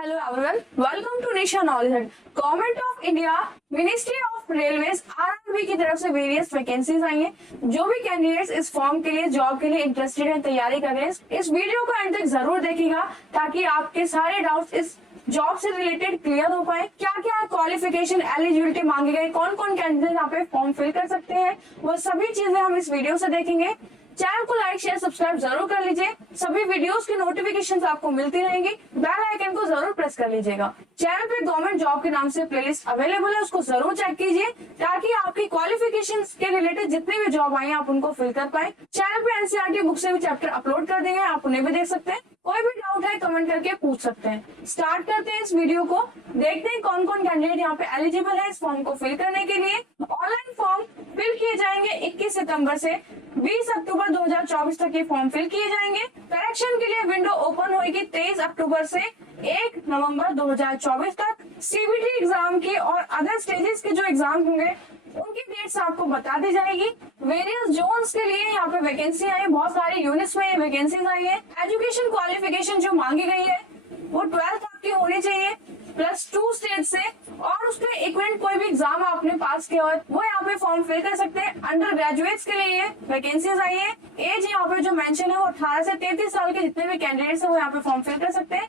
Hello everyone, welcome to Nisha knowledge hut. Government of India ministry of railways RRB की तरफ से various vacancies आई हैं। जो भी कैंडिडेट्स इस फॉर्म के लिए जॉब के लिए इंटरेस्टेड हैं, तैयारी कर रहे हैं, इस वीडियो को एंड तक जरूर देखिएगा ताकि आपके सारे डाउट्स इस जॉब से रिलेटेड क्लियर हो पाए। क्या क्या क्वालिफिकेशन एलिजिबिलिटी मांगे गए, कौन कौन कैंडिडेट यहाँ पे फॉर्म फिल कर सकते हैं, वो सभी चीजें हम इस वीडियो से देखेंगे। चैनल को लाइक शेयर सब्सक्राइब जरूर कर लीजिए, सभी वीडियोस की नोटिफिकेशंस आपको मिलती रहेंगी। बेल आइकन को जरूर प्रेस कर लीजिएगा। चैनल पे गवर्नमेंट जॉब के नाम से प्लेलिस्ट अवेलेबल है, उसको जरूर चेक कीजिए ताकि आपकी क्वालिफिकेशंस के रिलेटेड जितनी भी जॉब आई आप उनको फिल कर पाए। चैनल पे एनसीईआरटी बुक से भी चैप्टर अपलोड कर देंगे, आप उन्हें भी देख सकते हैं। कोई भी डाउट है कमेंट करके पूछ सकते हैं। स्टार्ट करते हैं इस वीडियो को, देखते हैं कौन कौन कैंडिडेट यहाँ पे एलिजिबल है इस फॉर्म को फिल करने के लिए। ऑनलाइन फॉर्म फिल किए जाएंगे 21 सितंबर से 20 अक्टूबर 2024 तक ये फॉर्म फिल किए जाएंगे। करेक्शन के लिए विंडो ओपन होगी 23 अक्टूबर से 1 नवंबर 2024 तक। सीबीटी एग्जाम की और अदर स्टेजेस के जो एग्जाम होंगे उनकी डेट्स आपको बता दी जाएगी। वेरियस जोन्स के लिए यहाँ पे वैकेंसी आई है, बहुत सारे यूनिट्स में ये वैकेंसीज आई है। एजुकेशन क्वालिफिकेशन जो मांगी गई है वो 12th आपकी होनी चाहिए +2 स्टेज से, और उसके इक्विवेलेंट कोई भी एग्जाम आपने पास किया हो वो यहाँ पे फॉर्म फिल कर सकते हैं। अंडर ग्रेजुएट्स के लिए वैकेंसीज आई है। एज यहाँ पे जो मेंशन है वो 18 से 33 साल के जितने भी कैंडिडेट्स हैं वो यहाँ पे फॉर्म फिल कर सकते हैं।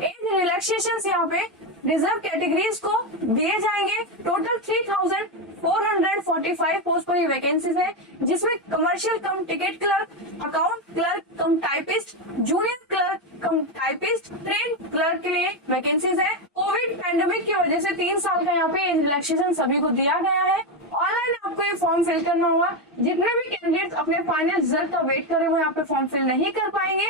एज रिलैक्सेशन यहाँ पे रिजर्व कैटेगरीज को दिए जाएंगे। टोटल 3445 पोस्ट पर ये वैकेंसीज है, जिसमें कमर्शियल कम ticket clerk, account clerk cum typist, junior clerk cum typist, train clerk के लिए वैकेंसीज है। कोविड पैंडेमिक की वजह से 3 साल का यहाँ पे रिलैक्सेशन सभी को दिया गया है। ऑनलाइन आपको ये फॉर्म फिल करना होगा। जितने भी कैंडिडेट्स अपने फाइनल रिजल्ट का वेट कर रहे हैं वो यहाँ पे फॉर्म फिल नहीं कर पाएंगे।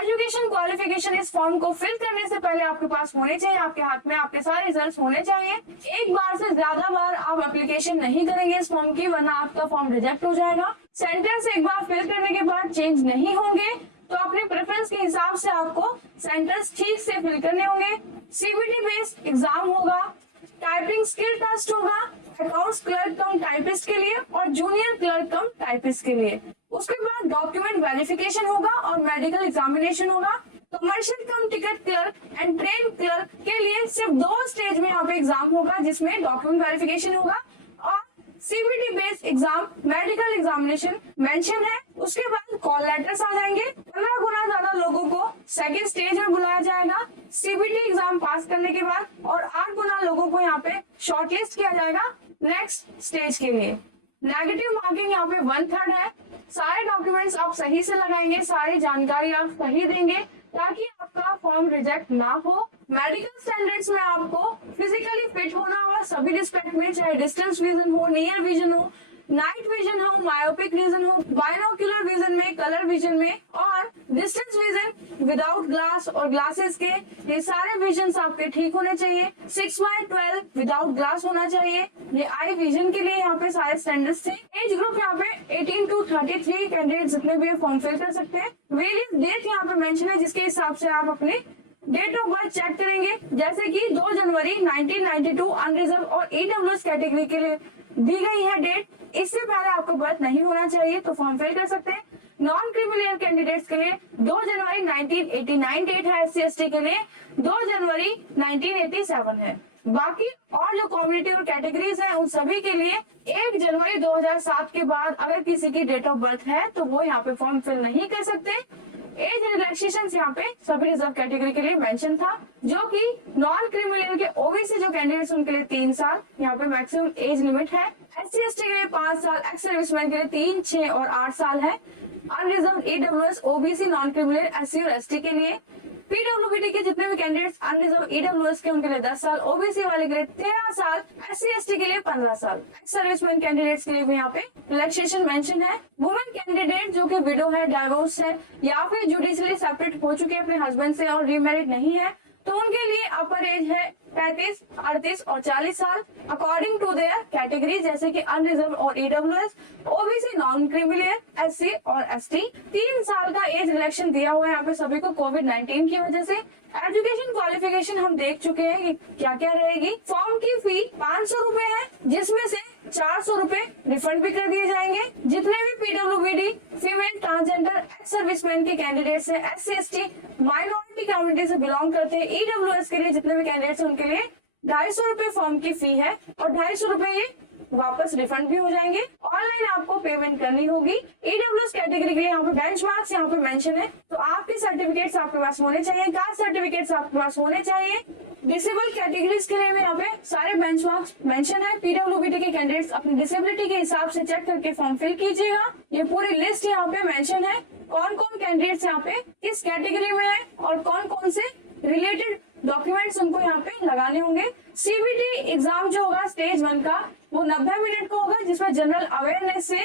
एजुकेशन क्वालिफिकेशन इस फॉर्म को फिल करने से पहले आपके पास होने चाहिए, आपके हाथ में आपके सारे रिजल्ट होने चाहिए। एक बार से ज्यादा बार आप एप्लीकेशन नहीं करेंगे इस फॉर्म की, वरना आपका फॉर्म रिजेक्ट हो जाएगा। सेंटेंस एक बार फिल करने के बाद चेंज नहीं होंगे, तो अपने प्रेफरेंस के हिसाब से आपको सेंटेंस ठीक से फिल करने होंगे। सीबीटी बेस्ड एग्जाम होगा, टाइपिंग स्किल टेस्ट होगा, अकाउंट्स क्लर्क कम टाइपिस्ट के लिए और जूनियर क्लर्क कम टाइपिस्ट के लिए। उसके बाद डॉक्यूमेंट वेरिफिकेशन होगा और मेडिकल एग्जामिनेशन होगा। Commercial come ticket clerk and train clerk के लिए सिर्फ 2 स्टेज में यहाँ पे एग्जाम होगा, जिसमें डॉक्यूमेंट वेरिफिकेशन होगा और CBT based exam medical examination mention है। उसके बाद कॉल लेटर्स आ जाएंगे। 15 गुना ज्यादा लोगों को सेकेंड स्टेज में बुलाया जाएगा सीबीटी एग्जाम पास करने के बाद, और 8 गुना लोगों को यहाँ पे शॉर्टलिस्ट किया जाएगा नेक्स्ट स्टेज के लिए। नेगेटिव मार्किंग यहाँ पे 1/3 है। सारे डॉक्यूमेंट्स आप सही से लगाएंगे, सारी जानकारी आप सही देंगे ताकि आपका फॉर्म रिजेक्ट ना हो। मेडिकल स्टैंडर्ड्स में आपको फिजिकली फिट होना होगा सभी रिस्पेक्ट में, चाहे डिस्टेंस विजन हो, नियर विजन हो, नाइट विजन हो, मायोपिक विजन हो, बाइनोक्यूलर विजन में, कलर विजन में, और डिस्टेंस विजन विदाउट ग्लास और ग्लासेस के, ये सारे विजन आपके ठीक होने चाहिए। 6/12 विदाउट ग्लास होना चाहिए। ये आई विजन के लिए यहाँ पे सारे स्टैंडर्ड्स थे। एज ग्रुप यहाँ पे 18 to 33 कैंडिडेट जितने भी फॉर्म फिल कर सकते हैं। वेरियस डेट यहाँ पे मेंशन है, जिसके हिसाब से आप अपने डेट ऑफ बर्थ चेक करेंगे। जैसे कि 2 जनवरी 1992 अनरिजर्व और ईडब्ल्यूएस कैटेगरी के लिए दी गई है डेट। इससे पहले आपका बर्थ नहीं होना चाहिए तो फॉर्म फिल कर सकते हैं। नॉन क्रिमिनल कैंडिडेट्स के लिए 2 जनवरी 1989 डेट है। SC/ST के लिए 2 जनवरी 1987 है। बाकी और जो कम्युनिटी और कैटेगरीज हैं उन सभी के लिए 1 जनवरी 2007 के बाद अगर किसी की डेट ऑफ बर्थ है तो वो यहाँ पे फॉर्म फिल नहीं कर सकते। एज रिलैक्सेशन यहाँ पे सभी रिजर्व कैटेगरी के लिए मेंशन था, जो कि नॉन क्रिमिनल के ओबीसी जो कैंडिडेट्स उनके लिए 3 साल यहाँ पे मैक्सिमम एज लिमिट है। SC/ST के लिए 5 साल, एक्स सर्विसमैन के लिए 3, 6 और 8 साल है। Unreserved EWS, OBC, non criminal, SC और ST के लिए। पीडब्ल्यूबीडी के जितने भी कैंडिडेट्स अनरिजर्व ईडब्ल्यूएस के उनके लिए 10 साल, ओबीसी वाले के लिए 13 साल, SC/ST के लिए 15 साल, एक्स सर्विसमैन कैंडिडेट्स के लिए भी यहाँ पे रिलैक्सेशन मेंशन है। वुमेन कैंडिडेट जो कि विडो है, डाइवोर्स है या फिर जुडिशियली सेपरेट हो चुके हैं अपने हस्बैंड से और रीमैरिड नहीं है, तो उनके लिए अपर एज है 35, 38 और 40 साल अकॉर्डिंग टू देयर कैटेगरी, जैसे कि अनरिजर्व और EWS, OBC, non criminal, SC और ST। 3 साल का एज रिलैक्सेशन दिया हुआ है यहाँ पे सभी को कोविड-19 की वजह से। एजुकेशन क्वालिफिकेशन हम देख चुके हैं कि क्या क्या रहेगी। फॉर्म की फी 500 रुपए है, जिसमें से 400 रुपए रिफंड भी कर दिए जाएंगे। जितने भी PWBD, female, transgender, ex serviceman के कैंडिडेट्स हैं, SC/ST, माइनॉरिटी माइनॉरिटी कम्युनिटी से बिलोंग करते हैं, ईडब्ल्यूएस के लिए जितने भी कैंडिडेट्स हैं उनके लिए 250 रुपए फॉर्म की फी है और 250 रुपए ये वापस रिफंड भी हो जाएंगे। ऑनलाइन आपको पेमेंट करनी होगी। ईडब्ल्यूएस कैटेगरी के लिए यहाँ पे बेंचमार्क्स यहाँ पे मेंशन है, तो आपके सर्टिफिकेट्स आपके पास होने चाहिए, कास्ट सर्टिफिकेट्स आपके पास होने चाहिए। डिसेबल कैटेगरीज के लिए भी यहाँ पे सारे बेंचमार्क्स मेंशन है। पीडब्ल्यूबीडी के कैंडिडेट्स अपनी डिसेबिलिटी के हिसाब से चेक करके फॉर्म फिल कीजिएगा। ये पूरी लिस्ट यहाँ पे मेंशन है, कौन कौन कैंडिडेट्स यहाँ पे किस कैटेगरी में है और कौन कौन से रिलेटेड डॉक्यूमेंट्स उनको यहाँ पे लगाने होंगे। सीबीटी एग्जाम जो होगा स्टेज 1 का वो 90 मिनट का होगा, जिसमें जनरल अवेयरनेस से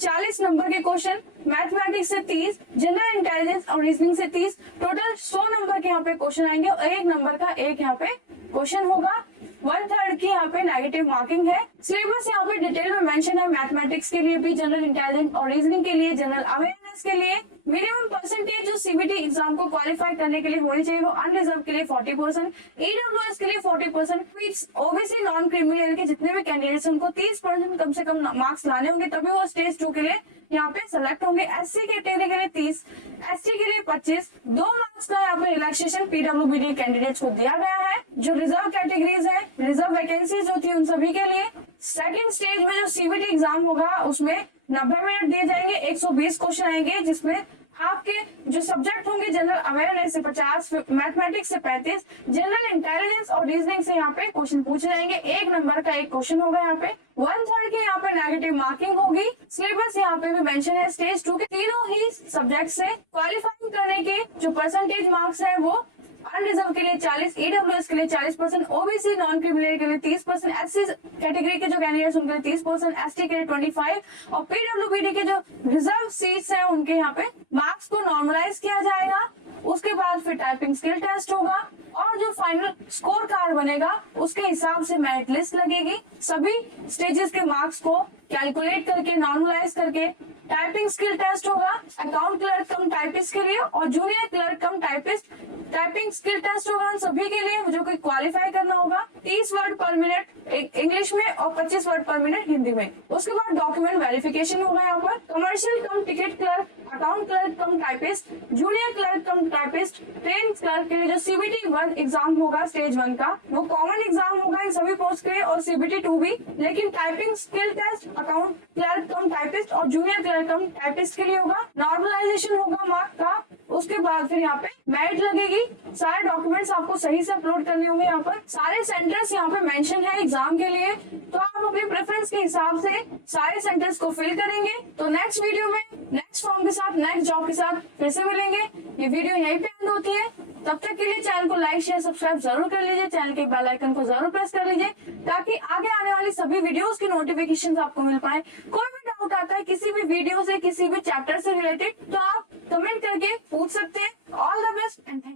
40 नंबर के क्वेश्चन, मैथमेटिक्स से 30, जनरल इंटेलिजेंस और रीजनिंग से 30, टोटल 100 नंबर के यहाँ पे क्वेश्चन आएंगे और 1 नंबर का एक यहाँ पे क्वेश्चन होगा। 1/3 की यहाँ पे नेगेटिव मार्किंग है। सिलेबस यहाँ पे डिटेल में मेंशन है, मैथमेटिक्स के लिए भी, जनरल इंटेलिजेंस और रीजनिंग के लिए, जनरल अवेयरनेस के लिए। मिनिमम परसेंटेज जो सीबीटी एग्जाम को क्वालिफाई करने के लिए होनी चाहिए वो अनरिजर्व के लिए 40%, ईडब्ल्यूएस के लिए 40%, ओबीसी नॉन क्रीमी के जितने भी कैंडिडेट्स उनको 30% कम से कम मार्क्स लाने होंगे तभी वो स्टेज 2 के लिए यहाँ पे सेलेक्ट होंगे। एससी कैटेगरी के लिए 30, एसटी के लिए 25, 2 मार्क्स का यहाँ पे रिलैक्सेशन पीडब्ल्यूबीडी कैंडिडेट्स को दिया गया है। जो रिजर्व कैटेगरीज है, रिजर्व वैकेंसीज होती है उन सभी के लिए सेकंड स्टेज में जो सीबीटी एग्जाम होगा उसमें 90 मिनट दिए जाएंगे, 120 क्वेश्चन आएंगे, जिसमें आपके जो सब्जेक्ट होंगे जनरल अवेयरनेस से 50, मैथमेटिक्स से 35, जनरल इंटेलिजेंस और रीजनिंग से यहाँ पे क्वेश्चन पूछे जाएंगे। 1 नंबर का एक क्वेश्चन होगा यहाँ पे। 1/3 के यहाँ पे नेगेटिव मार्किंग होगी। सिलेबस यहाँ पे भी मेंशन है। स्टेज 2 के तीनों ही सब्जेक्ट से क्वालिफाइंग करने के जो परसेंटेज मार्क्स है वो अनरिजर्व के लिए 40, ईडब्ल्यूएस के लिए 40%, ओबीसी नॉन क्रिमिनल के लिए 30%, एससी कैटेगरी के जो कैंडिडेट्स उनके लिए 30%, एसटी के लिए 25 और पीडब्ल्यूबीडी के जो रिजर्व सीट्स हैं उनके यहाँ पे मार्क्स को नॉर्मलाइज किया जाएगा। उसके बाद फिर टाइपिंग स्किल टेस्ट होगा और जो फाइनल स्कोर कार्ड बनेगा उसके हिसाब से मेरिट लिस्ट लगेगी। सभी स्टेजेस के मार्क्स को कैलकुलेट करके नॉर्मलाइज करके टाइपिंग स्किल टेस्ट होगा अकाउंट क्लर्क कम टाइपिस्ट के लिए और junior clerk cum typist. Typing skill test होगा उन सभी के लिए जो कोई क्वालिफाई करना होगा। 30 वर्ड पर मिनट इंग्लिश में और 25 वर्ड पर मिनट हिंदी में। उसके बाद डॉक्यूमेंट वेरिफिकेशन होगा यहाँ पर। कमर्शियल कम ticket clerk, account clerk cum typist, junior clerk cum typist, train clerk के लिए जो सीबीटी 1 एग्जाम होगा स्टेज 1 का वो कॉमन एग्जाम होगा इन सभी पोस्ट के लिए और सीबीटी 2 भी, लेकिन typing skill test account clerk cum typist और जूनियर क्लर्क कम टाइपिस्ट के लिए होगा। नॉर्मलाइजेशन होगा मार्क का। उसके बाद फिर यहाँ पे मेरिट लगेगी। सारे डॉक्यूमेंट्स आपको सही से अपलोड करने होंगे। यहाँ पर सारे सेंटर्स यहाँ पे मेंशन है एग्जाम के लिए, तो आप अपने प्रेफरेंस के हिसाब से सारे सेंटर्स को फिल करेंगे। तो नेक्स्ट वीडियो में नेक्स्ट फॉर्म के साथ नेक्स्ट जॉब के साथ फिर से मिलेंगे। ये वीडियो यहीं पे एंड होती है। तब तक के लिए चैनल को लाइक शेयर सब्सक्राइब जरूर कर लीजिए। चैनल के बेल आइकन को जरूर प्रेस कर लीजिए ताकि आगे आने वाली सभी वीडियोस की नोटिफिकेशन आपको मिल पाए। कोई भी डाउट आता है किसी भी वीडियो से किसी भी चैप्टर से रिलेटेड तो आप कमेंट करके पूछ सकते हैं। All the best and thank